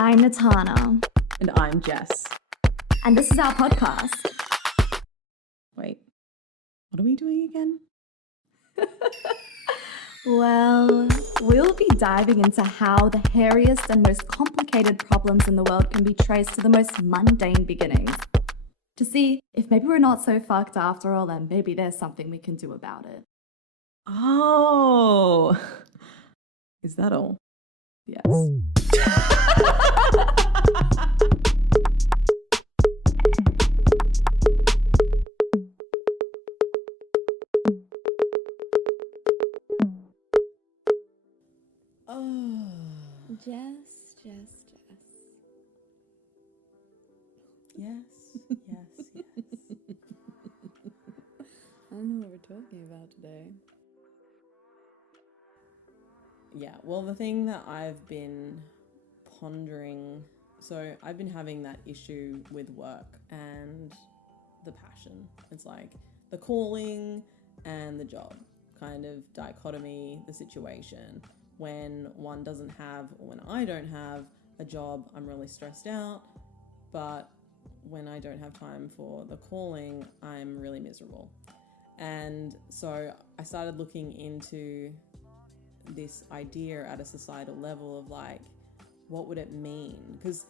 I'm Natana. And I'm Jess. And this is our podcast. Wait, what are we doing again? Well, we'll be diving into how the hairiest and most complicated problems in the world can be traced to the most mundane beginnings. To see if maybe we're not so fucked after all and maybe there's something we can do about it. Oh, is that all? Yes. Jess. Yes. I don't know what we're talking about today. Yeah, well, the thing that I've been pondering, so I've been having that issue with work and the passion. It's like the calling and the job kind of dichotomy, the situation. When one doesn't have, or when I don't have a job, I'm really stressed out. But when I don't have time for the calling, I'm really miserable. And so I started looking into this idea at a societal level of like, what would it mean? Because,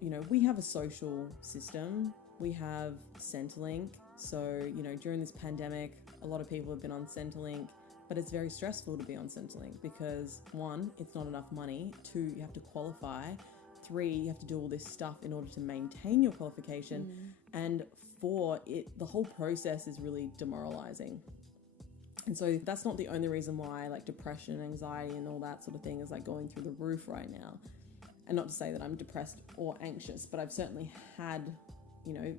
you know, we have a social system, we have Centrelink. So, you know, during this pandemic, a lot of people have been on Centrelink, but it's very stressful to be on Centrelink because 1, it's not enough money. 2, you have to qualify. 3, you have to do all this stuff in order to maintain your qualification. And 4, the whole process is really demoralizing. And so that's not the only reason why like depression, anxiety and all that sort of thing is like going through the roof right now. And not to say that I'm depressed or anxious, but I've certainly had, you know,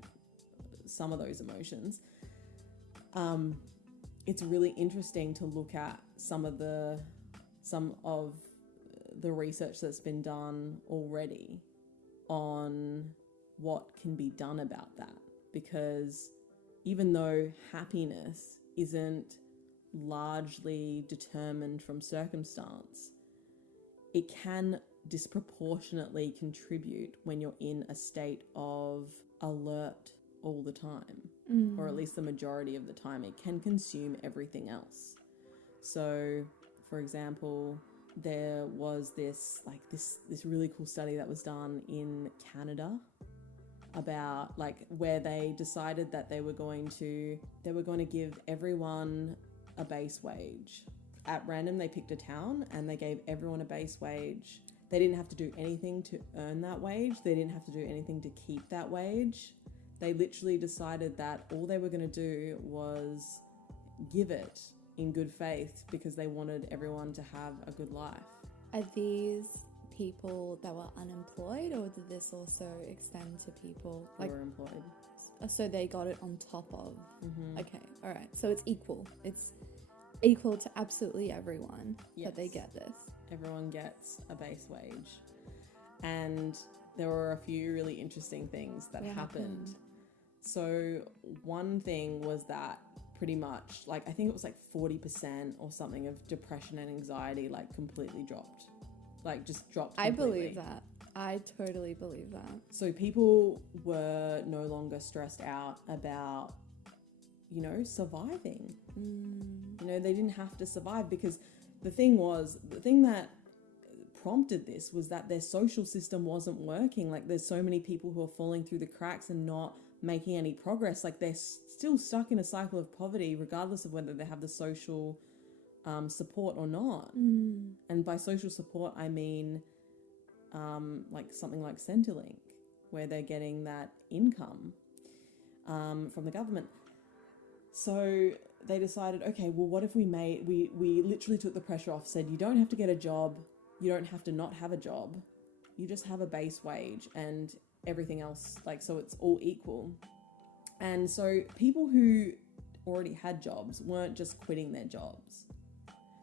some of those emotions. It's really interesting to look at some of the research that's been done already on what can be done about that. Because even though happiness isn't largely determined from circumstance, it can disproportionately contribute when you're in a state of alert all the time, or at least the majority of the time. It can consume everything else. So, for example, there was this really cool study that was done in Canada about like where they decided that they were going to give everyone a base wage. At random, they picked a town and they gave everyone a base wage. They didn't have to do anything to earn that wage. They didn't have to do anything to keep that wage. They literally decided that all they were going to do was give it in good faith because they wanted everyone to have a good life. Are these people that were unemployed, or did this also extend to people Who were employed? So they got it on top of? Okay, all right. So it's equal. It's equal to absolutely everyone that they get this. Everyone gets a base wage. And there were a few really interesting things that happened. So one thing was that pretty much, like, I think it was like 40% or something of depression and anxiety, like, completely dropped. Like, just dropped completely. I believe that. I totally believe that. So people were no longer stressed out about, you know, surviving. You know, they didn't have to survive because the thing that prompted this was that their social system wasn't working. Like, there's so many people who are falling through the cracks and not making any progress. Like, they're still stuck in a cycle of poverty regardless of whether they have the social support or not. And by social support, I mean like something like Centrelink, where they're getting that income from the government. So they decided, okay, well, what if we literally took the pressure off, said you don't have to get a job, you don't have to not have a job, you just have a base wage and everything else, like, so it's all equal. And so people who already had jobs weren't just quitting their jobs.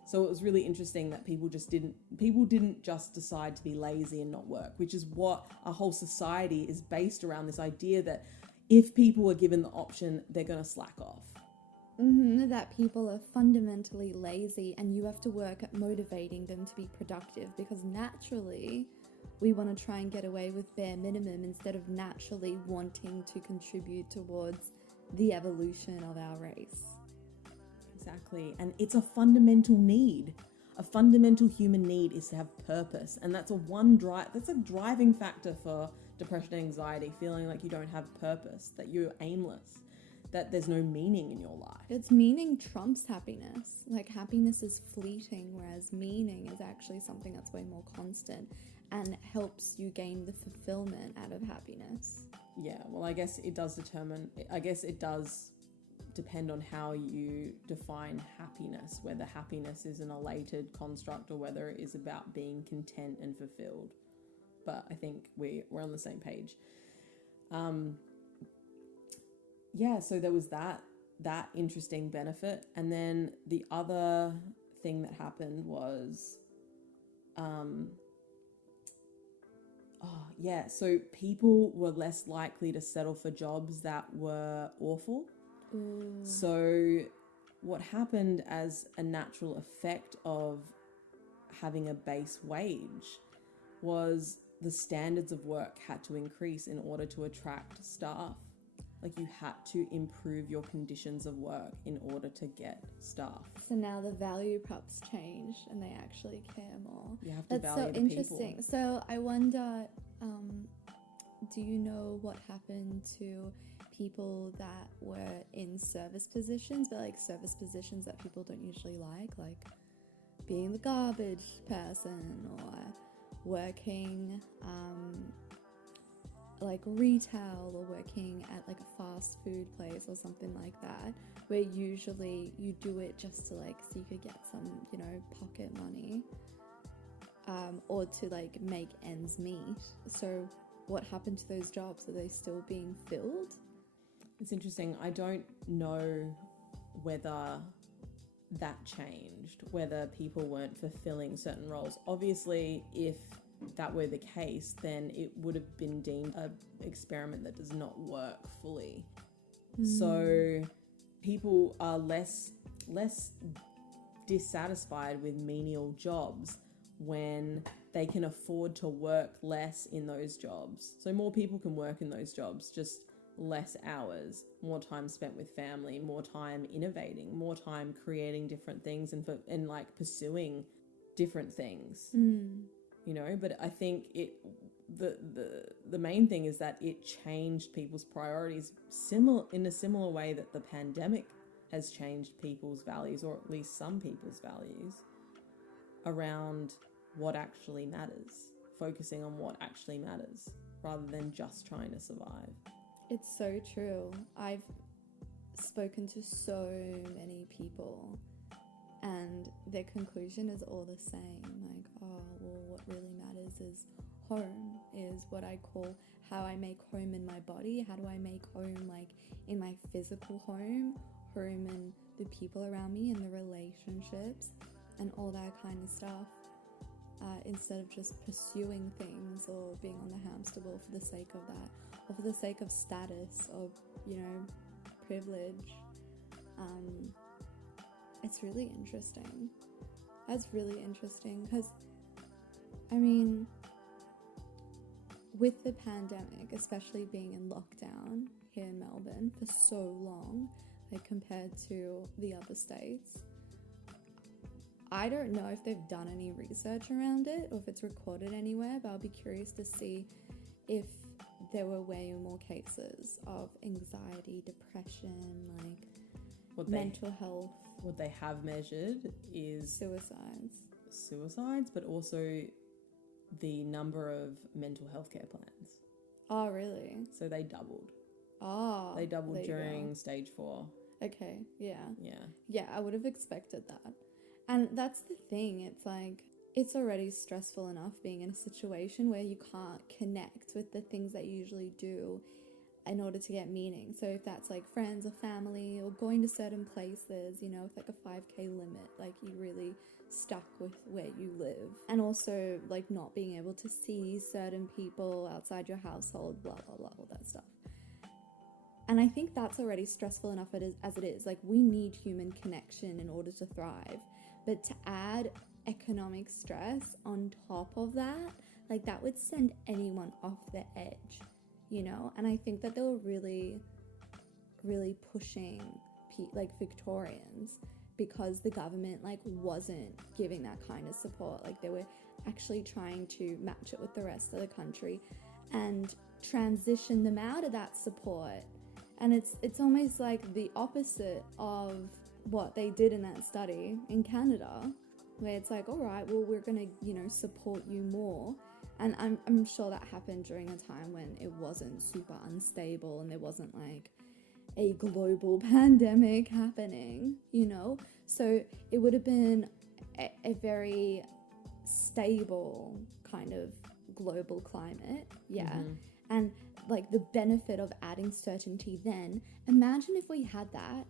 So it was really interesting that people didn't just decide to be lazy and not work, which is what our whole society is based around, this idea that if people are given the option, they're going to slack off. That people are fundamentally lazy and you have to work at motivating them to be productive, because naturally we want to try and get away with bare minimum instead of naturally wanting to contribute towards the evolution of our race. Exactly. And it's a fundamental need. A fundamental human need is to have purpose. And that's a driving factor for depression and anxiety, feeling like you don't have purpose, that you're aimless, that there's no meaning in your life. It's meaning trumps happiness. Like, happiness is fleeting, whereas meaning is actually something that's way more constant and helps you gain the fulfillment out of happiness. Yeah, well, I guess it does depend on how you define happiness, whether happiness is an elated construct or whether it is about being content and fulfilled. But I think we're on the same page. Yeah, so there was that interesting benefit. And then the other thing that happened was, so people were less likely to settle for jobs that were awful. Ooh. So what happened as a natural effect of having a base wage was the standards of work had to increase in order to attract staff. Like, you had to improve your conditions of work in order to get staff. So now the value props change and they actually care more. You have to That's value so the interesting. people. So I wonder, do you know what happened to people that were in service positions, but like service positions that people don't usually like being the garbage person or working like retail or working at like a fast food place or something like that, where usually you do it just to like so you could get some, you know, pocket money, or to like make ends meet. So what happened to those jobs? Are they still being filled? It's interesting. I don't know whether that changed, whether people weren't fulfilling certain roles. Obviously, if that were the case, then it would have been deemed an experiment that does not work fully. So people are less dissatisfied with menial jobs when they can afford to work less in those jobs. So more people can work in those jobs, just less hours, more time spent with family, more time innovating, more time creating different things and like pursuing different things. You know, but I think the main thing is that it changed people's priorities in a similar way that the pandemic has changed people's values, or at least some people's values, around what actually matters, focusing on what actually matters rather than just trying to survive. It's so true. I've spoken to so many people and their conclusion is all the same. Like, oh, well, what really matters is home, is what I call how I make home in my body. How do I make home, like, in my physical home and the people around me and the relationships and all that kind of stuff, instead of just pursuing things or being on the hamster wheel for the sake of that, or for the sake of status or, you know, privilege. It's really interesting. That's really interesting because, I mean, with the pandemic, especially being in lockdown here in Melbourne for so long, like compared to the other states, I don't know if they've done any research around it or if it's recorded anywhere, but I'll be curious to see if there were way more cases of anxiety, depression, like mental health. What they have measured is suicides, but also the number of mental health care plans. Oh, really? So they doubled. Oh, they doubled during stage 4. Okay, yeah. Yeah, I would have expected that. And that's the thing, it's like, it's already stressful enough being in a situation where you can't connect with the things that you usually do in order to get meaning. So if that's like friends or family or going to certain places, you know, with like a 5K limit, like you really stuck with where you live. And also like not being able to see certain people outside your household, blah, blah, blah, all that stuff. And I think that's already stressful enough as it is. Like, we need human connection in order to thrive. But to add economic stress on top of that, like that would send anyone off the edge, you know? And I think that they were really, really pushing like Victorians because the government like wasn't giving that kind of support. Like they were actually trying to match it with the rest of the country and transition them out of that support. And it's almost like the opposite of what they did in that study in Canada, where it's like, all right, well, we're going to, you know, support you more. And I'm sure that happened during a time when it wasn't super unstable and there wasn't like a global pandemic happening, you know? So it would have been a very stable kind of global climate, yeah. And like the benefit of adding certainty then, imagine if we had that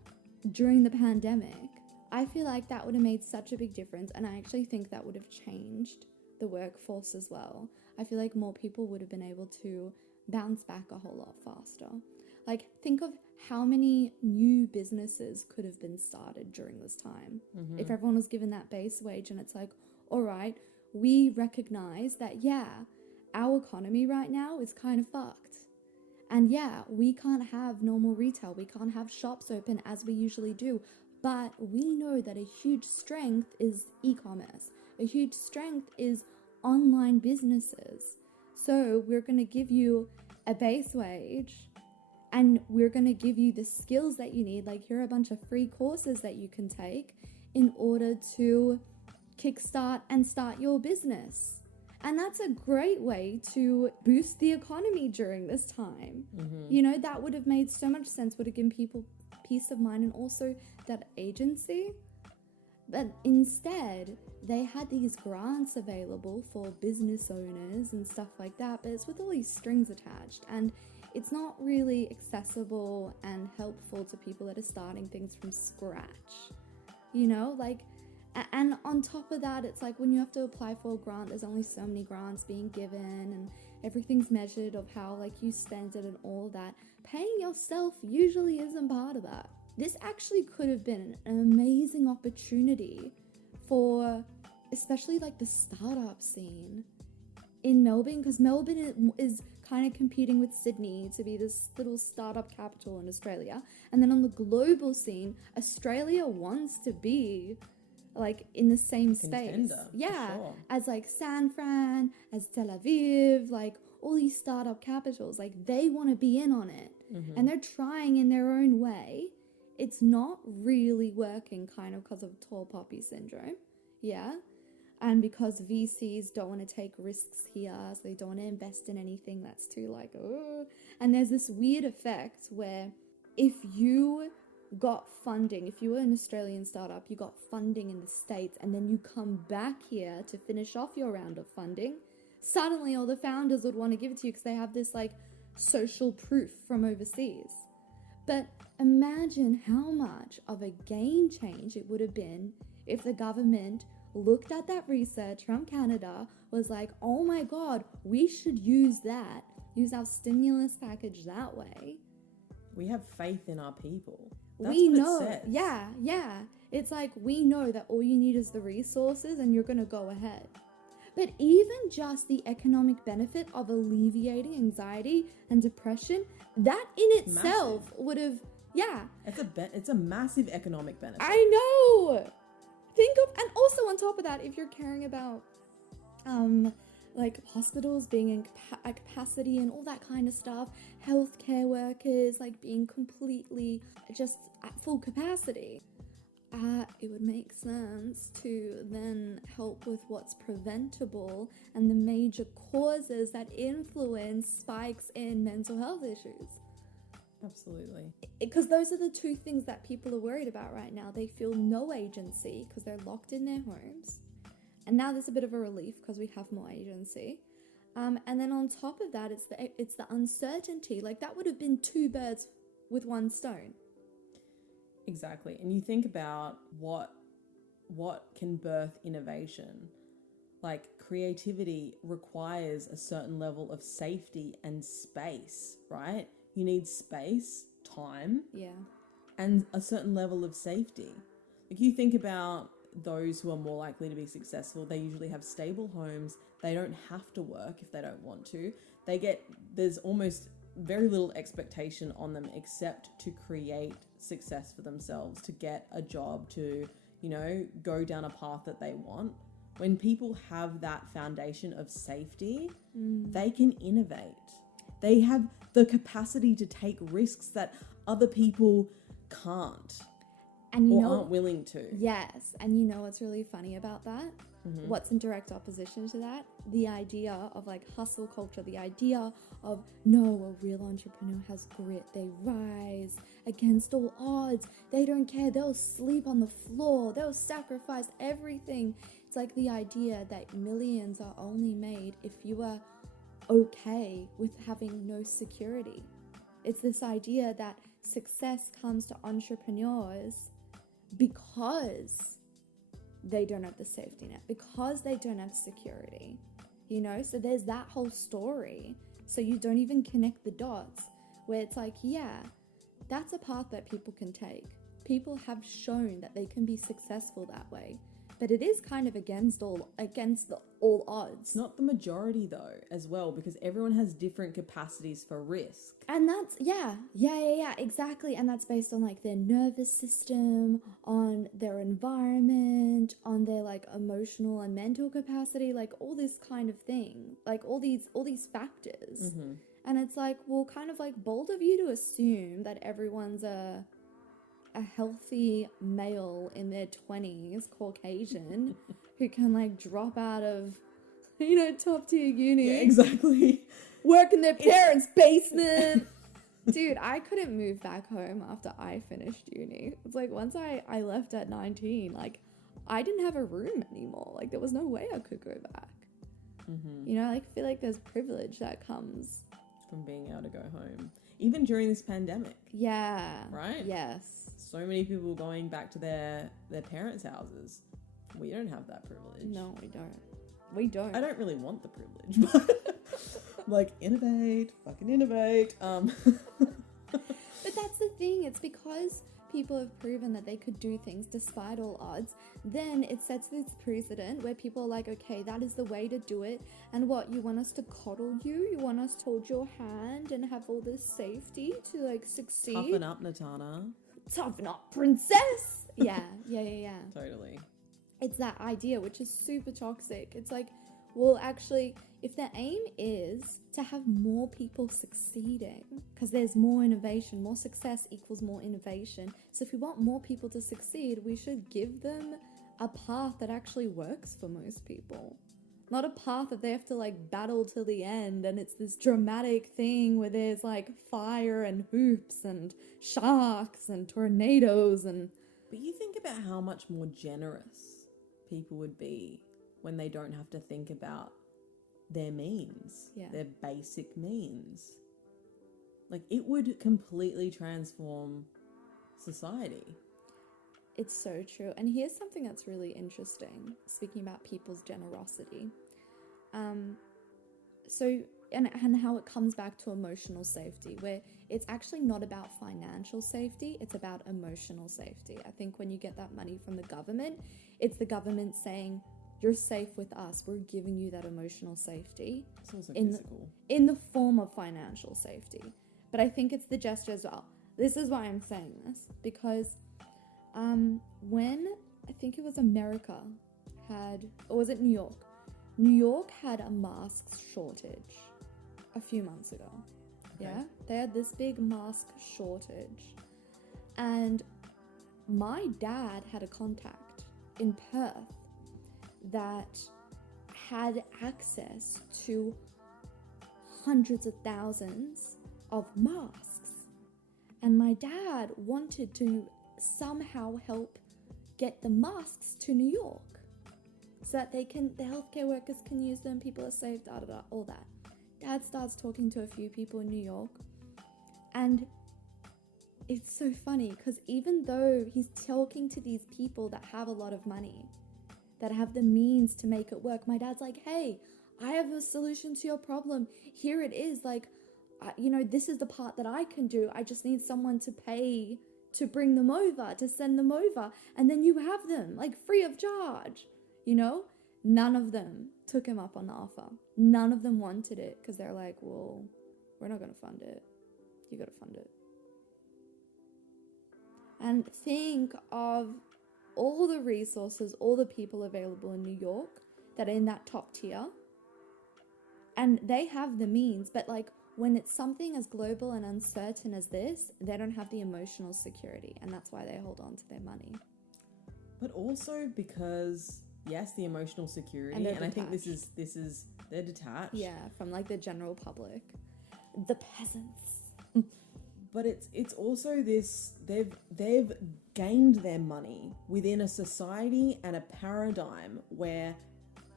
during the pandemic. I feel like that would have made such a big difference, and I actually think that would have changed the workforce as well. I feel like more people would have been able to bounce back a whole lot faster. Like, think of how many new businesses could have been started during this time if everyone was given that base wage. And it's like, all right, we recognize that, yeah, our economy right now is kind of fucked. And yeah, we can't have normal retail. We can't have shops open as we usually do. But we know that a huge strength is e-commerce. A huge strength is online businesses. So we're going to give you a base wage and we're going to give you the skills that you need. Like, here are a bunch of free courses that you can take in order to kickstart and start your business. And that's a great way to boost the economy during this time. You know, that would have made so much sense, would have given people peace of mind and also that agency. But instead, they had these grants available for business owners and stuff like that, but it's with all these strings attached. And it's not really accessible and helpful to people that are starting things from scratch. You know, like, and on top of that, it's like when you have to apply for a grant, there's only so many grants being given and everything's measured of how like you spend it and all that. Paying yourself usually isn't part of that. This actually could have been an amazing opportunity for especially like the startup scene in Melbourne, because Melbourne is kind of competing with Sydney to be this little startup capital in Australia. And then on the global scene, Australia wants to be like in the same space, as like San Fran, as Tel Aviv, like all these startup capitals, like they want to be in on it, and they're trying in their own way. It's not really working, kind of because of tall poppy syndrome, and because VCs don't want to take risks here, so they don't want to invest in anything that's too like, oh. And there's this weird effect where if you got funding, if you were an Australian startup, you got funding in the States, and then you come back here to finish off your round of funding, suddenly all the founders would want to give it to you because they have this like social proof from overseas. But imagine how much of a game change it would have been if the government looked at that research from Canada, was like, oh my God, we should use that, use our stimulus package that way. We have faith in our people. That's we what know, it says. yeah. It's like, we know that all you need is the resources and you're going to go ahead. But even just the economic benefit of alleviating anxiety and depression, that in itself would have, It's a massive economic benefit. I know. Think of, and also on top of that, if you're caring about, like hospitals being in capacity and all that kind of stuff, healthcare workers like being completely just at full capacity, it would make sense to then help with what's preventable and the major causes that influence spikes in mental health issues. Absolutely. Because those are the two things that people are worried about right now. They feel no agency because they're locked in their homes. And now there's a bit of a relief because we have more agency. And then on top of that, it's the uncertainty. Like, that would have been two birds with one stone. Exactly. And you think about what can birth innovation. Like, creativity requires a certain level of safety and space, right? You need space, time, and a certain level of safety. Like, you think about those who are more likely to be successful, they usually have stable homes. They don't have to work if they don't want to. There's almost very little expectation on them except to create success for themselves, to get a job, to, go down a path that they want. When people have that foundation of safety, they can innovate. They have the capacity to take risks that other people can't aren't willing to. Yes. And you know what's really funny about that? Mm-hmm. What's in direct opposition to that? The idea of like hustle culture, the idea of no, a real entrepreneur has grit. They rise against all odds. They don't care. They'll sleep on the floor. They'll sacrifice everything. It's like the idea that millions are only made if you are okay with having no security. It's this idea that success comes to entrepreneurs because they don't have the safety net, because they don't have security, so there's that whole story. So you don't even connect the dots, where it's like, yeah, that's a path that people can take. People have shown that they can be successful that way, but it is kind of against all odds. It's not the majority though, as well, because everyone has different capacities for risk. And that's, yeah, exactly. And that's based on like their nervous system, on their environment, on their like emotional and mental capacity, like all this kind of thing, like all these factors. Mm-hmm. And it's like, well, kind of like bold of you to assume that everyone's a healthy male in their 20s, Caucasian, who can like drop out of, top tier uni. Yeah, exactly. Work in their parents' basement. Dude, I couldn't move back home after I finished uni. It's like once I left at 19, like I didn't have a room anymore. Like there was no way I could go back. Mm-hmm. I feel like there's privilege that comes from being able to go home. Even during this pandemic. Yeah. Right? Yes. So many people going back to their parents' houses. We don't have that privilege. No, we don't. We don't. I don't really want the privilege, but like fucking innovate. But that's the thing. It's because people have proven that they could do things despite all odds. Then it sets this precedent where people are like, okay, that is the way to do it. And what, you want us to coddle you? You want us to hold your hand and have all this safety to like succeed? Toughen up, Natana. Toughen up, princess. Yeah. Totally. It's that idea, which is super toxic. It's like, well, actually, if the aim is to have more people succeeding, because there's more innovation, more success equals more innovation. So if we want more people to succeed, we should give them a path that actually works for most people. Not a path that they have to like battle till the end, and it's this dramatic thing where there's like fire and hoops and sharks and tornadoes and... But you think about how much more generous people would be when they don't have to think about their means, their basic means. Like, it would completely transform society. It's so true. And here's something that's really interesting, speaking about people's generosity. And how it comes back to emotional safety, where it's actually not about financial safety, it's about emotional safety. I think when you get that money from the government, it's the government saying, you're safe with us, we're giving you that emotional safety. It's also physical. In the form of financial safety. But I think it's the gesture as well. This is why I'm saying this, because when, I think it was America or was it New York? New York had a mask shortage a few months ago. Okay. Yeah, they had this big mask shortage, and my dad had a contact in Perth that had access to hundreds of thousands of masks, and my dad wanted to somehow help get the masks to New York so that the healthcare workers can use them, people are safe, all that. Dad starts talking to a few people in New York, and it's so funny because even though he's talking to these people that have a lot of money, that have the means to make it work, my dad's like, hey, I have a solution to your problem. Here it is. Like, this is the part that I can do. I just need someone to pay to bring them over, to send them over, and then you have them like free of charge, you know? None of them took him up on the offer. None of them wanted it because they're like, well, we're not going to fund it. You got to fund it. And think of all the resources, all the people available in New York that are in that top tier. And they have the means, but like when it's something as global and uncertain as this, they don't have the emotional security, and that's why they hold on to their money. But also because, yes, the emotional security, and I think this is they're detached. Yeah, from like the general public, the peasants. But it's also this, they've gained their money within a society and a paradigm where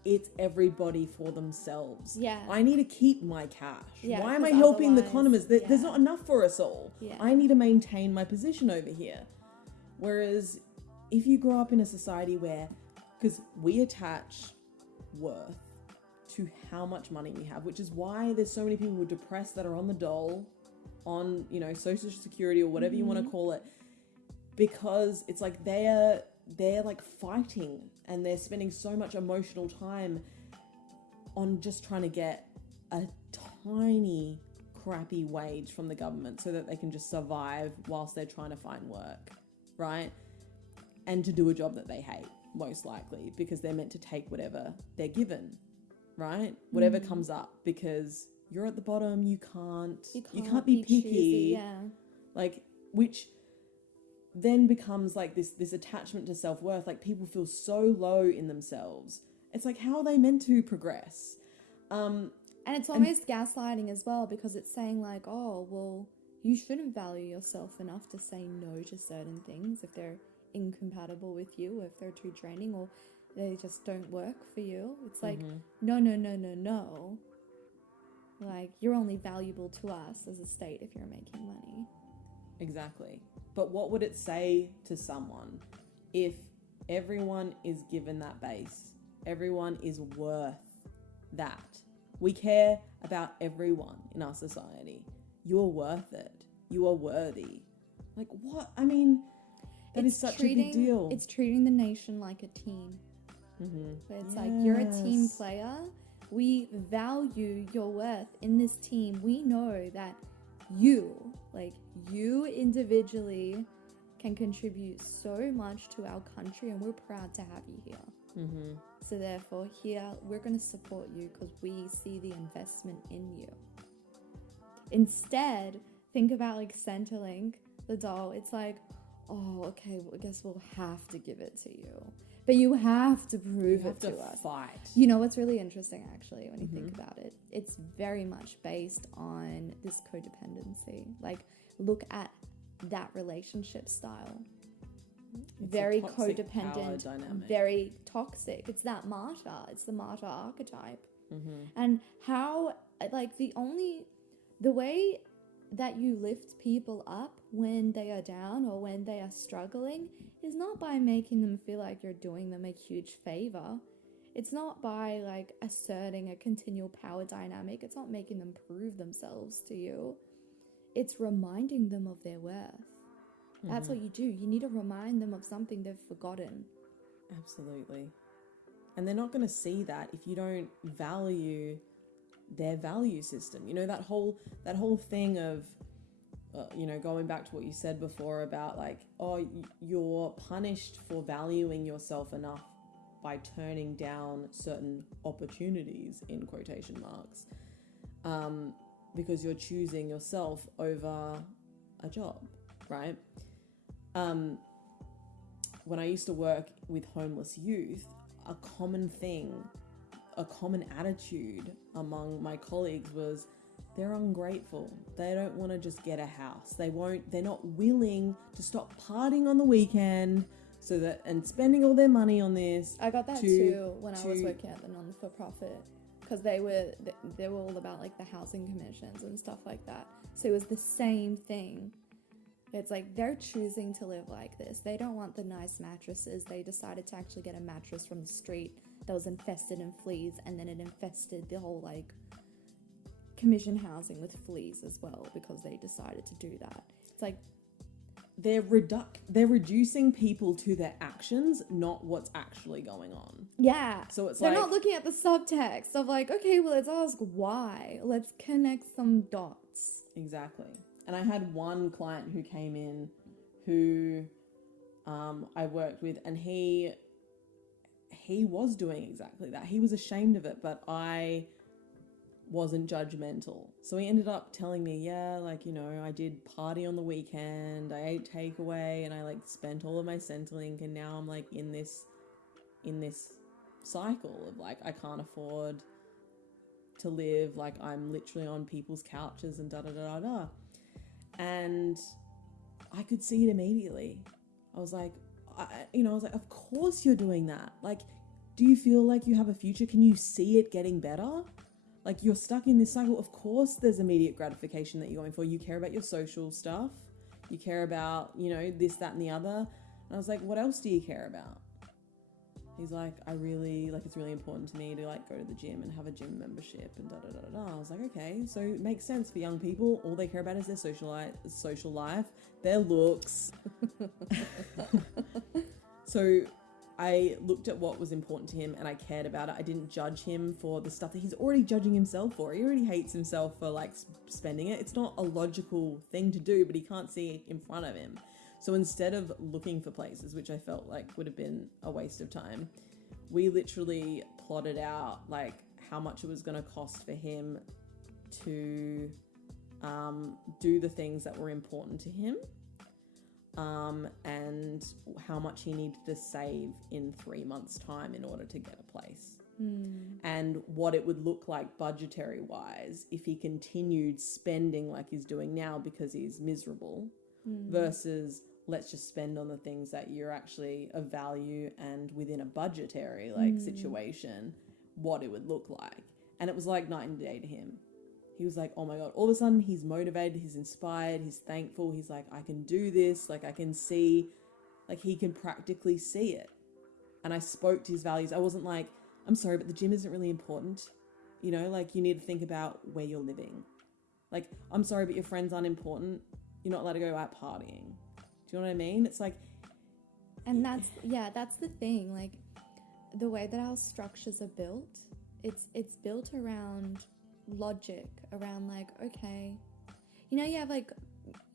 it's everybody for themselves. Yeah. I need to keep my cash. Yeah, why am I 'cause helping the otherwise- economists? There's yeah. not enough for us all. Yeah. I need to maintain my position over here. Whereas if you grow up in a society where, because we attach worth to how much money we have, which is why there's so many people who are depressed that are on the dole, on, you know, social security or whatever you want to call it, because it's like they're like fighting and they're spending so much emotional time on just trying to get a tiny crappy wage from the government so that they can just survive whilst they're trying to find work, right? And to do a job that they hate, most likely, because they're meant to take whatever they're given, right? Whatever comes up, because you're at the bottom, you can't be picky. Choosy, yeah. Like, which then becomes like this attachment to self-worth. Like, people feel so low in themselves. It's like, how are they meant to progress? And it's almost gaslighting as well, because it's saying like, oh, well, you shouldn't value yourself enough to say no to certain things if they're incompatible with you, or if they're too draining, or they just don't work for you. It's like, no. Like, you're only valuable to us as a state if you're making money. Exactly. But what would it say to someone if everyone is given that base? Everyone is worth that. We care about everyone in our society. You're worth it. You are worthy. Like, what? I mean, that is such a big deal. It's treating the nation like a team. Where it's like, you're a team player. We value your worth in this team. We know that you individually can contribute so much to our country, and we're proud to have you here. So therefore, here, we're going to support you because we see the investment in you. Instead, think about like Centrelink, the doll. It's like, oh, okay, well, I guess we'll have to give it to you. But you have to prove it to us. Fight. You know what's really interesting, actually, when you think about it? It's very much based on this codependency. Like, look at that relationship style. It's very a toxic power codependent, dynamic. very toxic. It's that martyr. It's the martyr archetype. And how, like, the way that you lift people up when they are down or when they are struggling is not by making them feel like you're doing them a huge favor. It's not by like asserting a continual power dynamic. It's not making them prove themselves to you. It's reminding them of their worth. That's what you do. You need to remind them of something they've forgotten. Absolutely. And they're not going to see that if you don't value their value system. You know, that whole thing of, you know, going back to what you said before about like, oh, you're punished for valuing yourself enough by turning down certain opportunities, in quotation marks, because you're choosing yourself over a job, right? When I used to work with homeless youth, a common attitude among my colleagues was they're ungrateful. They don't want to just get a house. They're not willing to stop partying on the weekend and spending all their money on this. I got that too when I was working at the non-for-profit, because they were all about like the housing commissions and stuff like that. So it was the same thing. It's like they're choosing to live like this. They don't want the nice mattresses. They decided to actually get a mattress from the street that was infested in fleas, and then it infested the whole like commission housing with fleas as well, because they decided to do that. It's like they're reducing people to their actions, not what's actually going on. Yeah. So it's They're like, not looking at the subtext of like, okay, well, let's ask why. Let's connect some dots. exactly. And I had one client who came in who I worked with, and he was doing exactly that. He was ashamed of it, but I wasn't judgmental. So he ended up telling me, yeah, like, you know, I did party on the weekend, I ate takeaway, and I like spent all of my Centrelink, and now I'm like in this cycle of like, I can't afford to live, like I'm literally on people's couches and da da da da da. And I could see it immediately. I was like, of course you're doing that. Like, do you feel like you have a future? Can you see it getting better? Like, you're stuck in this cycle. Of course there's immediate gratification that you're going for. You care about your social stuff. You care about, you know, this, that, and the other. And I was like, what else do you care about? He's like, I really, like, it's really important to me to, like, go to the gym and have a gym membership and da-da-da-da-da. I was like, okay, so it makes sense for young people. All they care about is their social life, their looks. So I looked at what was important to him and I cared about it. I didn't judge him for the stuff that he's already judging himself for. He already hates himself for, like, spending it. It's not a logical thing to do, but he can't see it in front of him. So instead of looking for places, which I felt like would have been a waste of time, we literally plotted out like how much it was going to cost for him to do the things that were important to him, and how much he needed to save in 3 months' time in order to get a place. And what it would look like budgetary wise if he continued spending like he's doing now because he's miserable, versus let's just spend on the things that you're actually of value and within a budgetary like situation, what it would look like. And it was like night and day to him. He was like, oh my God, all of a sudden he's motivated, he's inspired, he's thankful. He's like, I can do this. Like, I can see, like, he can practically see it. And I spoke to his values. I wasn't like, I'm sorry, but the gym isn't really important. You know, like, you need to think about where you're living. Like, I'm sorry, but your friends aren't important. You're not allowed to go out partying. Do you know what I mean? It's like... And that's the thing. Like, the way that our structures are built, it's built around logic, around like, okay, you know, you have like,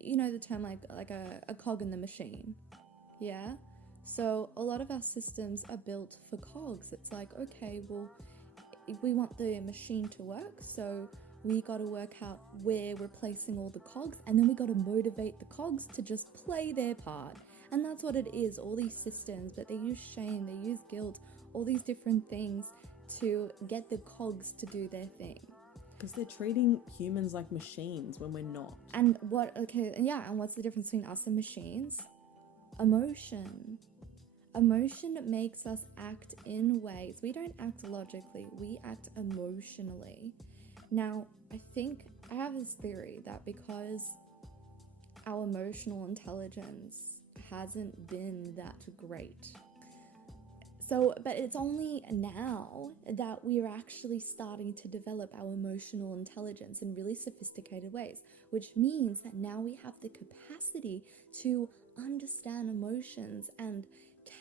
you know, the term like a cog in the machine. Yeah? So a lot of our systems are built for cogs. It's like, okay, well, we want the machine to work, so we got to work out where we're placing all the cogs, and then we got to motivate the cogs to just play their part. And that's what it is, all these systems, but they use shame, they use guilt, all these different things to get the cogs to do their thing. Because they're treating humans like machines when we're not. And what's the difference between us and machines? Emotion. Emotion makes us act in ways. We don't act logically, we act emotionally. Now, I have this theory that because our emotional intelligence hasn't been that great. But it's only now that we're actually starting to develop our emotional intelligence in really sophisticated ways, which means that now we have the capacity to understand emotions and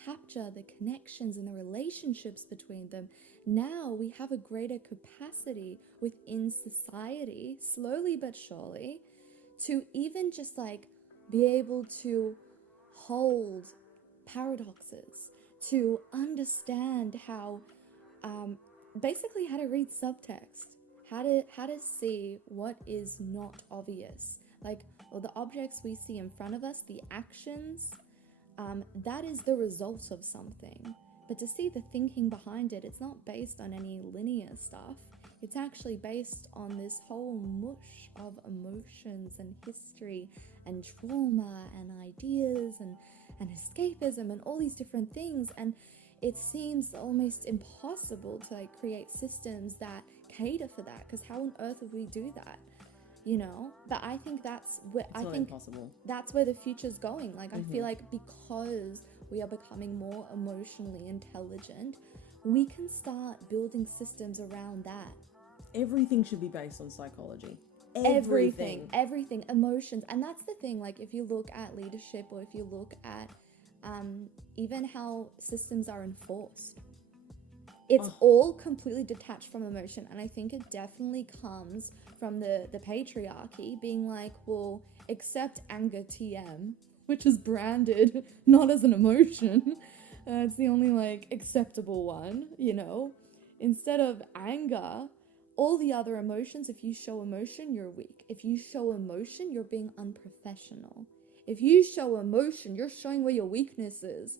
capture the connections and the relationships between them. Now we have a greater capacity within society, slowly but surely, to even just like be able to hold paradoxes, to understand how, basically how to read subtext, how to see what is not obvious. Like, well, the objects we see in front of us, the actions, that is the result of something. But to see the thinking behind it, it's not based on any linear stuff. It's actually based on this whole mush of emotions and history and trauma and ideas and escapism and all these different things. And it seems almost impossible to like create systems that cater for that, because how on earth would we do that? You know? But I think that's where Impossible. That's where the future's going. Like, I feel like because we are becoming more emotionally intelligent, we can start building systems around that. Everything should be based on psychology. everything. everything, emotions. And that's the thing, like if you look at leadership, or if you look at even how systems are enforced, it's all completely detached from emotion. And I think it definitely comes from the patriarchy being like, well, accept anger TM, which is branded not as an emotion. It's the only like acceptable one, you know. Instead of anger, all the other emotions, if you show emotion, you're weak. If you show emotion, you're being unprofessional. If you show emotion, you're showing where your weakness is.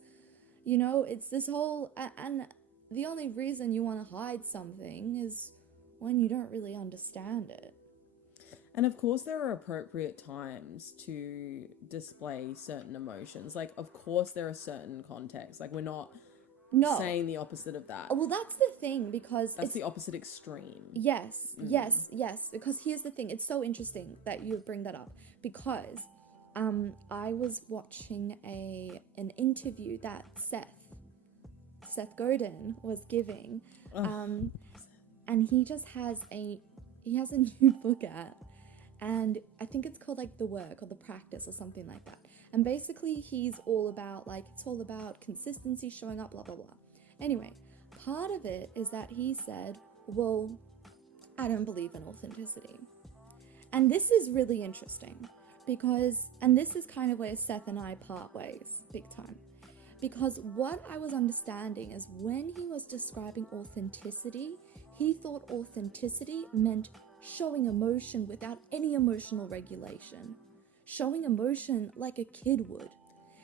You know, it's this whole, and the only reason you want to hide something is when you don't really understand it. And of course, there are appropriate times to display certain emotions. Like, of course, there are certain contexts. Like, we're not saying the opposite of that. Well, that's the thing, because that's the opposite extreme. Yes. Because here's the thing. It's so interesting that you bring that up, because I was watching an interview that Seth Godin was giving, and he just has a new book out, and I think it's called like The Work or The Practice or something like that. And basically he's all about like, it's all about consistency, showing up, blah blah blah. Anyway, part of it is that he said, well, I don't believe in authenticity. And this is really interesting because, and this is kind of where Seth and I part ways big time. Because what I was understanding is when he was describing authenticity, he thought authenticity meant showing emotion without any emotional regulation. Showing emotion like a kid would.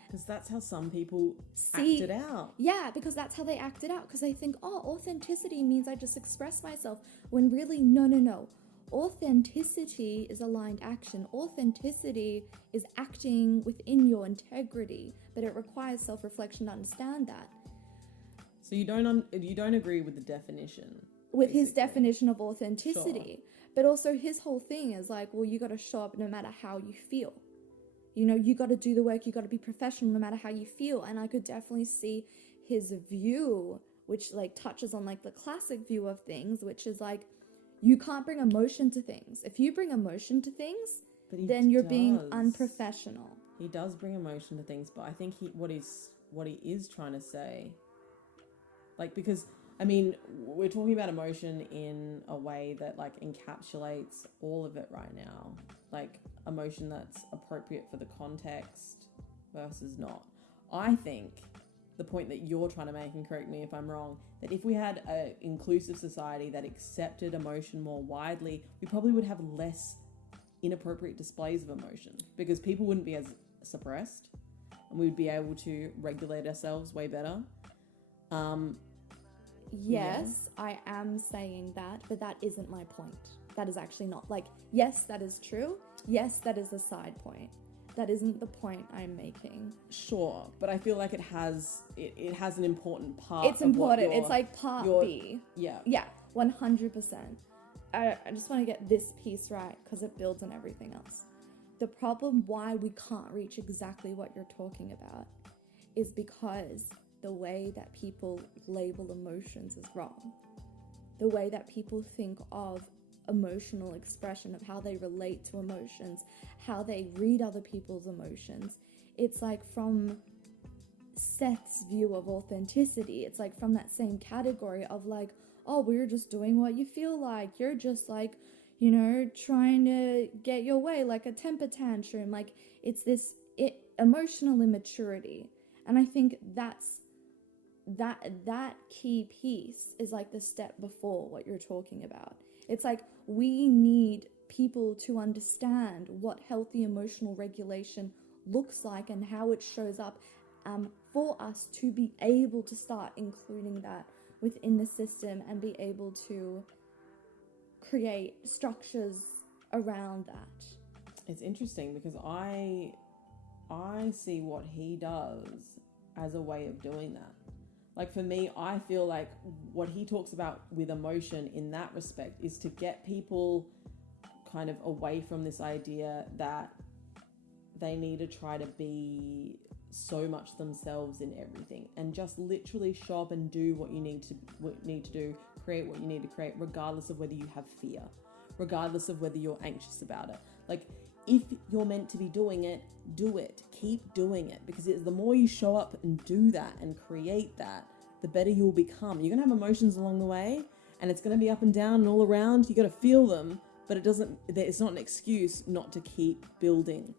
Because that's how some people act it out. Yeah, because that's how they act it out. Because they think, oh, authenticity means I just express myself. When really, no. Authenticity is aligned action. Authenticity is acting within your integrity, but it requires self-reflection to understand that. So you don't agree with the definition? With his definition of authenticity. Sure. But also his whole thing is like, well, you got to show up no matter how you feel. You know, you got to do the work, you got to be professional no matter how you feel. And I could definitely see his view, which like touches on like the classic view of things, which is like, you can't bring emotion to things. If you bring emotion to things, then you're being unprofessional. He does bring emotion to things, but I think what he is trying to say, like, because I mean, we're talking about emotion in a way that like encapsulates all of it right now. Like emotion that's appropriate for the context versus not. I think the point that you're trying to make, and correct me if I'm wrong, that if we had an inclusive society that accepted emotion more widely, we probably would have less inappropriate displays of emotion because people wouldn't be as suppressed and we would be able to regulate ourselves way better. Yes, yeah. I am saying that, but that isn't my point. That is actually not, like, yes, that is true. Yes, that is a side point. That isn't the point I'm making. Sure, but I feel like it has an important part. It's important. It's like part B. Yeah. Yeah, 100%. I just want to get this piece right because it builds on everything else. The problem why we can't reach exactly what you're talking about is because the way that people label emotions is wrong. The way that people think of emotional expression, of how they relate to emotions, how they read other people's emotions. It's like from Seth's view of authenticity, it's like from that same category of like, oh, we're just doing what you feel like. You're just like, you know, trying to get your way, like a temper tantrum. Like it's this emotional immaturity. And I think that key piece is like the step before what you're talking about. It's like we need people to understand what healthy emotional regulation looks like and how it shows up for us to be able to start including that within the system and be able to create structures around that. It's interesting because I see what he does as a way of doing that. Like for me, I feel like what he talks about with emotion in that respect is to get people kind of away from this idea that they need to try to be so much themselves in everything and just literally show up and do what you need to do, create what you need to create, regardless of whether you have fear, regardless of whether you're anxious about it. Like, if you're meant to be doing it, do it. Keep doing it, because the more you show up and do that and create that, the better you'll become. You're going to have emotions along the way, and it's going to be up and down and all around. You got to feel them, but it's not an excuse not to keep building.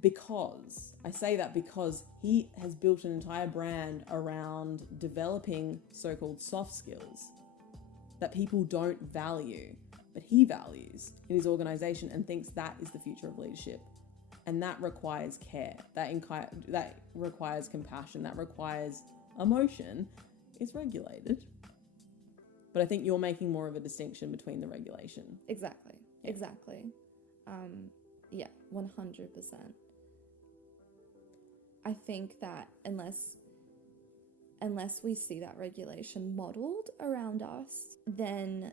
Because I say that because he has built an entire brand around developing so-called soft skills that people don't value, but he values in his organization and thinks that is the future of leadership. And that requires care, that requires compassion, that requires emotion. It's regulated. But I think you're making more of a distinction between the regulation. Exactly. 100%. I think that unless we see that regulation modeled around us, then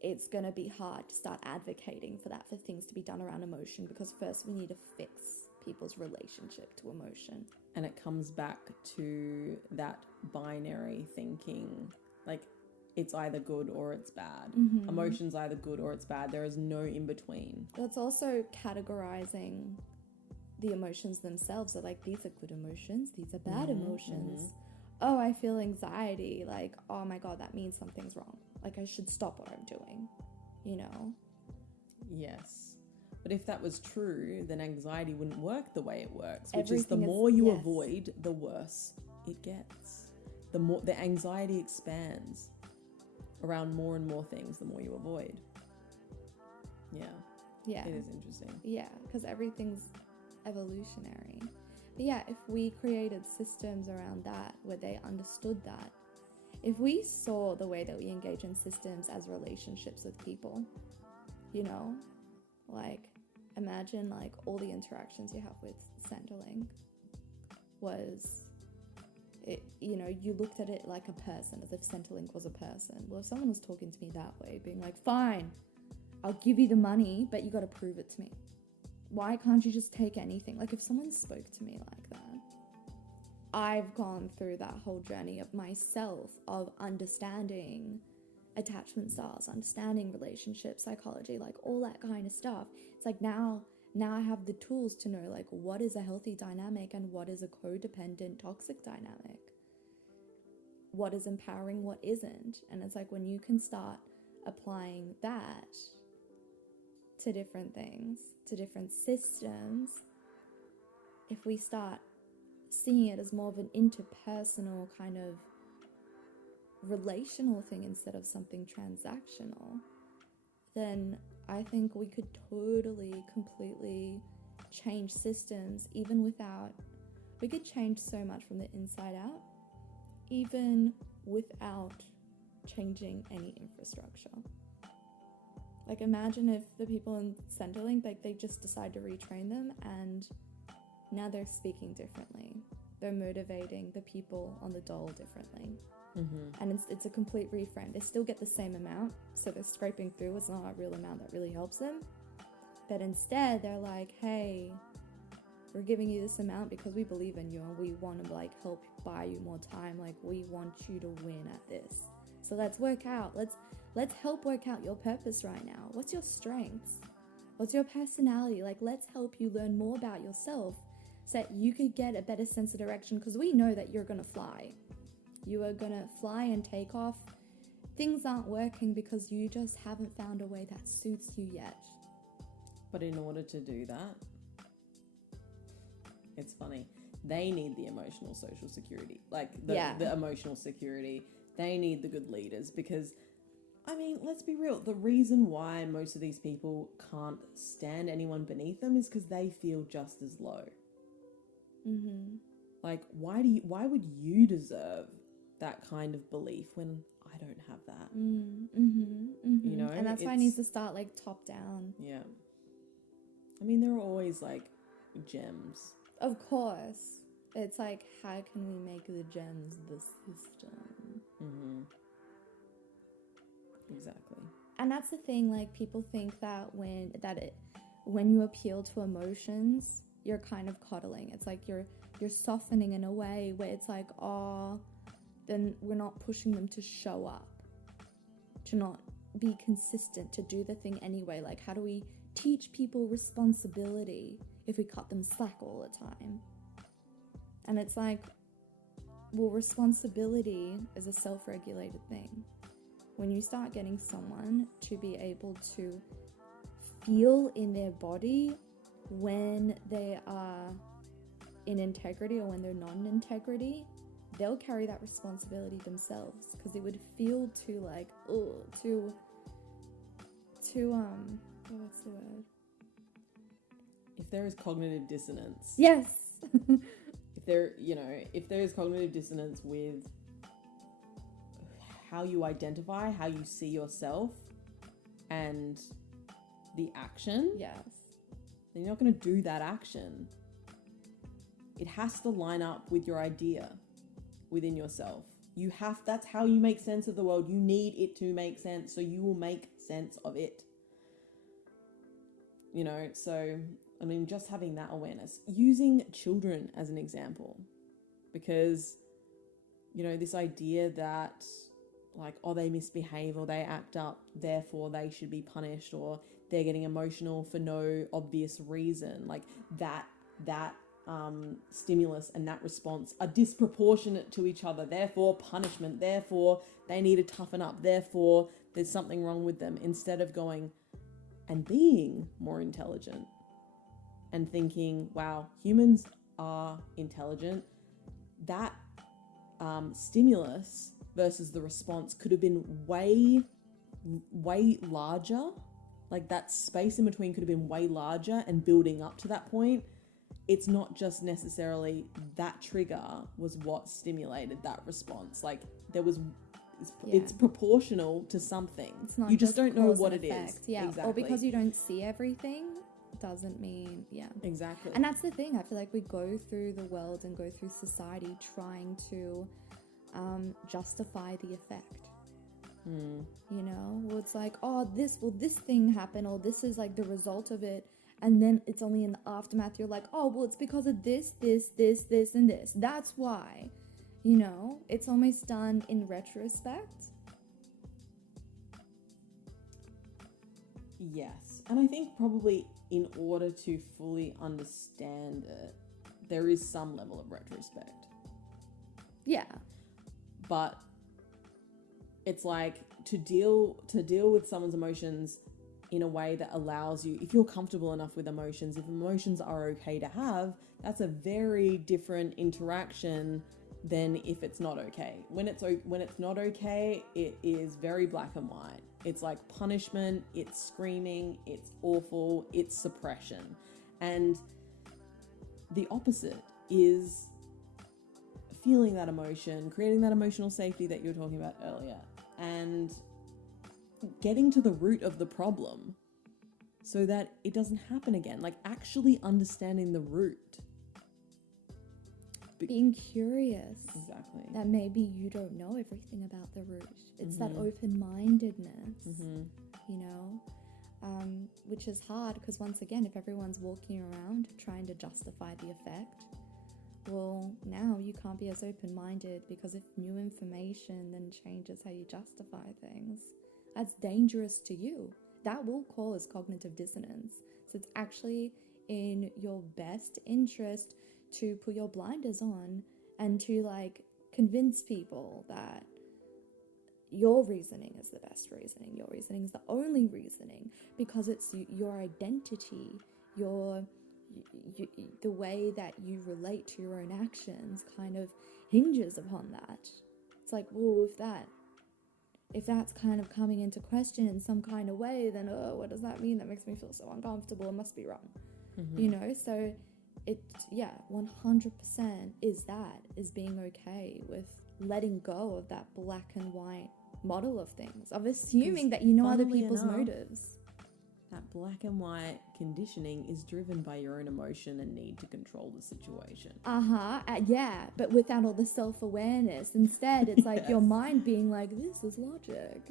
it's going to be hard to start advocating for things to be done around emotion, because first we need to fix people's relationship to emotion. And it comes back to that binary thinking, like it's either good or it's bad. Mm-hmm. Emotion's either good or it's bad. There is no in between. That's also categorizing the emotions themselves. Are like, these are good emotions, these are bad emotions. Mm-hmm. Oh, I feel anxiety. Like, oh my God, that means something's wrong. Like, I should stop what I'm doing, you know? Yes. But if that was true, then anxiety wouldn't work the way it works, which Everything is the is- more you yes. avoid, the worse it gets. The more the anxiety expands around more and more things, the more you avoid. Yeah. Yeah. It is interesting. Yeah, because everything's evolutionary. But yeah, if we created systems around that where they understood that, if we saw the way that we engage in systems as relationships with people, you know, like imagine like all the interactions you have with Centrelink was, it, you know, you looked at it like a person, as if Centrelink was a person. Well, if someone was talking to me that way, being like, fine, I'll give you the money, but you got to prove it to me. Why can't you just take anything? Like, if someone spoke to me like that, I've gone through that whole journey of myself, of understanding attachment styles, understanding relationship psychology, like all that kind of stuff. It's like now I have the tools to know like what is a healthy dynamic and what is a codependent toxic dynamic. What is empowering, what isn't. And it's like when you can start applying that to different things, to different systems, if we start seeing it as more of an interpersonal kind of relational thing instead of something transactional, then I think we could totally, completely change systems we could change so much from the inside out, even without changing any infrastructure. Like, imagine if the people in Centrelink, like, they just decide to retrain them and now they're speaking differently. They're motivating the people on the dole differently. Mm-hmm. And it's a complete reframe. They still get the same amount, so they're scraping through. It's not a real amount that really helps them. But instead, they're like, hey, we're giving you this amount because we believe in you and we want to, like, help buy you more time. Like, we want you to win at this. So let's work out. Let's help work out your purpose right now. What's your strengths? What's your personality? Like, let's help you learn more about yourself so that you could get a better sense of direction, because we know that you're going to fly. You are going to fly and take off. Things aren't working because you just haven't found a way that suits you yet. But in order to do that, it's funny, they need the emotional social security, like the emotional security. They need the good leaders, because I mean, let's be real, the reason why most of these people can't stand anyone beneath them is because they feel just as low. Mm-hmm. Like, why would you deserve that kind of belief when I don't have that? You know, and that's why it needs to start like top down. Yeah. I mean, there are always like gems. Of course. It's like, how can we make the gems the system? Mm-hmm. Exactly. And that's the thing, like, people think that when you appeal to emotions, you're kind of coddling. It's like you're softening in a way where it's like, oh, then we're not pushing them to show up, to not be consistent to do the thing anyway? Like, how do we teach people responsibility if we cut them slack all the time? And it's like, well, responsibility is a self-regulated thing. When you start getting someone to be able to feel in their body when they are in integrity or when they're not in integrity, they'll carry that responsibility themselves, because it would feel too like, oh, too what's the word? If there is cognitive dissonance. Yes. If there is cognitive dissonance with how you identify, how you see yourself, and the action, Yes. then you're not going to do that action. It has to line up with your idea within yourself. That's how you make sense of the world. You need it to make sense, so you will make sense of it. So, I mean, just having that awareness, using children as an example, because, this idea that, like, oh, they misbehave or they act up, therefore they should be punished, or they're getting emotional for no obvious reason, like that stimulus and that response are disproportionate to each other, therefore punishment, therefore they need to toughen up, therefore there's something wrong with them, instead of going and being more intelligent and thinking, wow, humans are intelligent. That stimulus versus the response could have been way larger. Like, that space in between could have been way larger, and building up to that point, it's not just necessarily that trigger was what stimulated that response. Like, it's proportional to something. It's not you just don't know cause what and it effect. is. Yeah. Exactly. Or because you don't see everything doesn't mean, Exactly. And that's the thing. I feel like we go through the world and go through society trying to justify the effect. Well, it's like, oh, this thing happened, or this is like the result of it, and then it's only in the aftermath you're like, oh, well, it's because of this, and this. That's why. It's almost done in retrospect. Yes. And I think probably in order to fully understand it, there is some level of retrospect. Yeah. But it's like to deal with someone's emotions in a way that allows you, if you're comfortable enough with emotions, if emotions are okay to have, that's a very different interaction than if it's not okay. When it's not okay, it is very black and white. It's like punishment, it's screaming, it's awful, it's suppression. And the opposite is feeling that emotion, creating that emotional safety that you were talking about earlier, and getting to the root of the problem so that it doesn't happen again. Like, actually understanding the root. Being curious. Exactly. That maybe you don't know everything about the root. It's that open-mindedness, which is hard, because once again, if everyone's walking around trying to justify the effect, well, now you can't be as open-minded, because if new information then changes how you justify things, that's dangerous to you. That will cause cognitive dissonance. So it's actually in your best interest to put your blinders on and to convince people that your reasoning is the best reasoning, your reasoning is the only reasoning, because it's your identity, the way that you relate to your own actions kind of hinges upon that. It's like, well, if that's kind of coming into question in some kind of way, then what does that mean? That makes me feel so uncomfortable. It must be wrong. So it 100% is being okay with letting go of that black and white model of things, of assuming that you know other people's motives. That black and white conditioning is driven by your own emotion and need to control the situation. Yeah, but without all the self-awareness. Instead, it's like your mind being like, this is logic,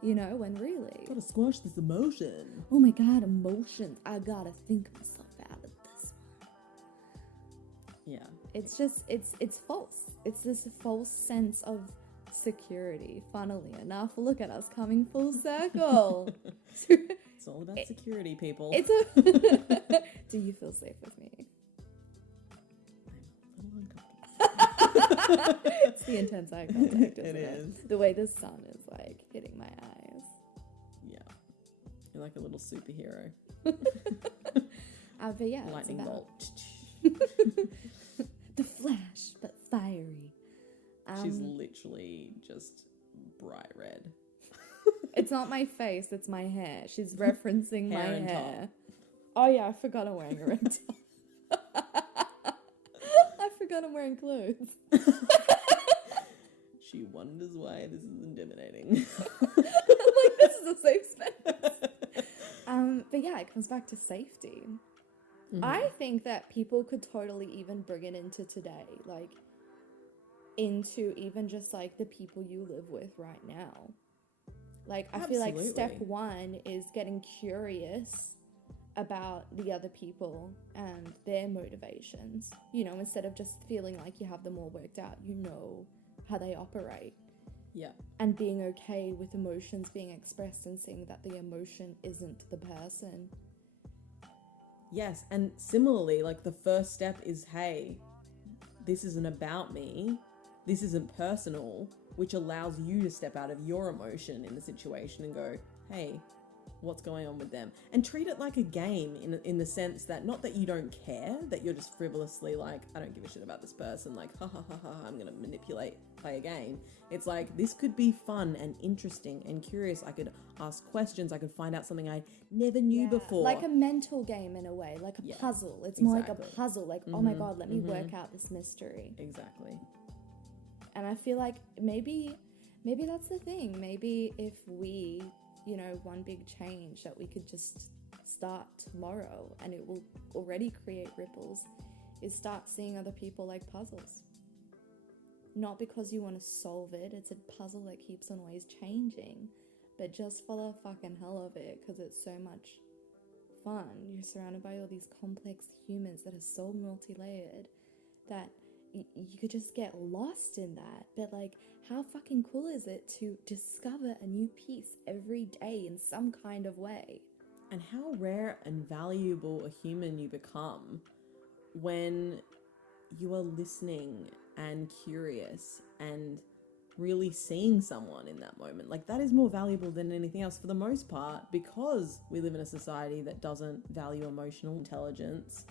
when really, gotta squash this emotion. Oh my god, emotions, I gotta think myself out of this one. Yeah. It's just, it's false. It's this false sense of security. Funnily enough, look at us coming full circle. It's all about security, people. It's a. Do you feel safe with me? I'm a little uncomfortable. It's the intense eye contact, isn't it? It is. The way the sun is like hitting my eyes. Yeah. You're like a little superhero. But yeah, Lightning it's about bolt. the Flash, but fiery. She's literally just bright red. It's not my face, it's my hair. She's referencing my Hair and hair. top. Oh yeah, I forgot I'm wearing a red top. I forgot I'm wearing clothes. She wonders why this is intimidating. Like, this is a safe space. But yeah, it comes back to safety. Mm-hmm. I think that people could totally even bring it into today, like into even just like the people you live with right now. Like, I feel like step Absolutely. one is getting curious about the other people and their motivations, you know, instead of just feeling like you have them all worked out, you know how they operate. Yeah. And being okay with emotions being expressed and seeing that the emotion isn't the person. Yes, and similarly, like the first step is, hey, this isn't about me. This isn't personal, which allows you to step out of your emotion in the situation and go, hey, what's going on with them? And treat it like a game in the sense that not that you don't care, that you're just frivolously like, I don't give a shit about this person, like, ha ha ha ha, I'm going to play a game. It's like, this could be fun and interesting and curious. I could ask questions. I could find out something I never knew before. Like a mental game in a way, like a puzzle. It's more like a puzzle, like, oh my God, let me work out this mystery. Exactly. And I feel like maybe that's the thing. Maybe if we, you know, one big change that we could just start tomorrow and it will already create ripples is start seeing other people like puzzles. Not because you want to solve it, it's a puzzle that keeps on always changing, but just for the fucking hell of it, because it's so much fun. You're surrounded by all these complex humans that are so multi-layered that you could just get lost in that. But like, how fucking cool is it to discover a new piece every day in some kind of way? And how rare and valuable a human you become when you are listening and curious and really seeing someone in that moment. Like, that is more valuable than anything else for the most part, because we live in a society that doesn't value emotional intelligence.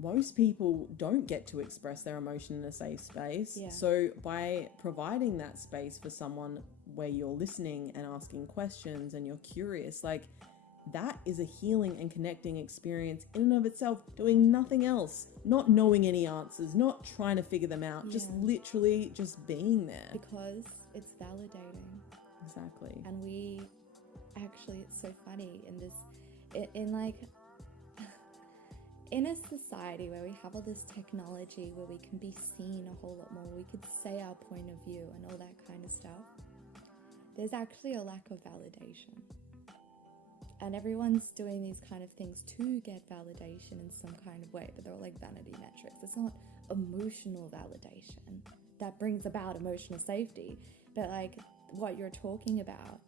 Most people don't get to express their emotion in a safe space. Yeah. So by providing that space for someone where you're listening and asking questions and you're curious, like, that is a healing and connecting experience in and of itself, doing nothing else, not knowing any answers, not trying to figure them out, just literally just being there. Because it's validating. Exactly. And we actually, it's so funny in this, in like, in a society where we have all this technology, where we can be seen a whole lot more, we could say our point of view and all that kind of stuff, there's actually a lack of validation. And everyone's doing these kind of things to get validation in some kind of way, but they're all like vanity metrics. It's not emotional validation that brings about emotional safety, but like what you're talking about,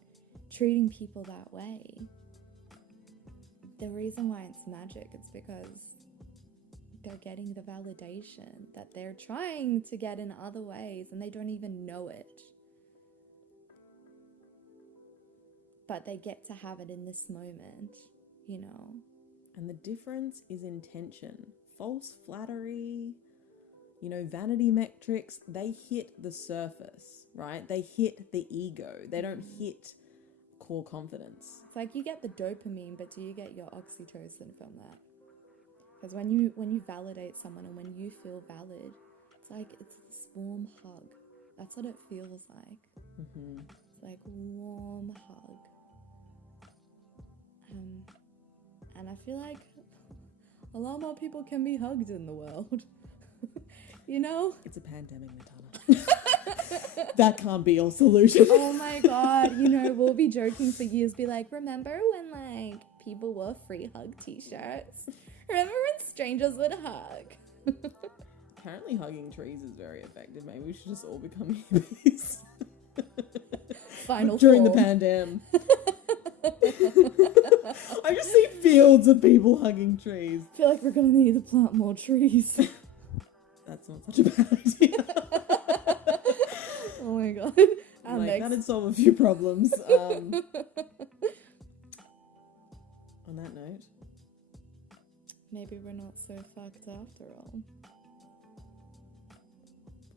treating people that way. The reason why it's magic is because they're getting the validation that they're trying to get in other ways and they don't even know it. But they get to have it in this moment, you know. And the difference is intention. False flattery, you know, vanity metrics, they hit the surface, right? They hit the ego. They don't hit core confidence. It's like you get the dopamine, but do you get your oxytocin from that? Because when you validate someone and when you feel valid, it's like it's this warm hug. That's what it feels like. Mm-hmm. It's like warm hug. And I feel like a lot more people can be hugged in the world. You know? It's a pandemic, Natana. That can't be your solution. Oh my God. You know, we'll be joking for years, be like, remember when like people wore free hug t-shirts? Remember when strangers would hug? Apparently hugging trees is very effective. Maybe we should just all become hippies. Final During the form. pandemic. I just see fields of people hugging trees. I feel like we're gonna need to plant more trees. That's not such a bad idea. Oh my god. Our Like, next... that'd solve a few problems. On that note, Maybe we're not so fucked after all.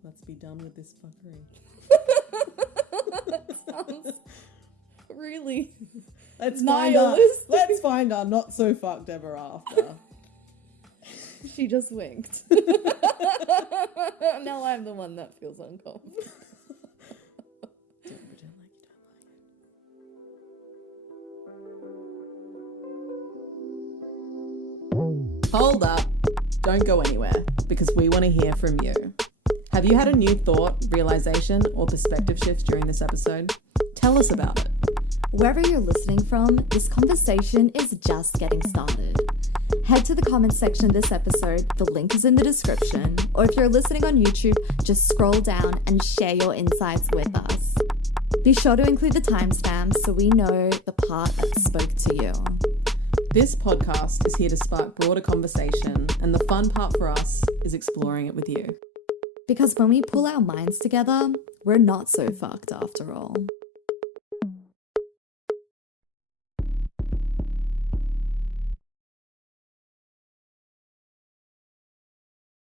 let's be done with this fuckery. Sounds really Let's nihilistic. find our not so fucked ever after. She just winked. Now I'm the one that feels uncomfortable. Don't pretend like you don't like it. Hold up. Don't go anywhere, because we want to hear from you. Have you had a new thought, realization, or perspective shift during this episode? Tell us about it. Wherever you're listening from, this conversation is just getting started. Head to the comments section of this episode, the link is in the description, or if you're listening on YouTube, just scroll down and share your insights with us. Be sure to include the timestamps so we know the part that spoke to you. This podcast is here to spark broader conversation, and the fun part for us is exploring it with you. Because when we pull our minds together, we're not so fucked after all.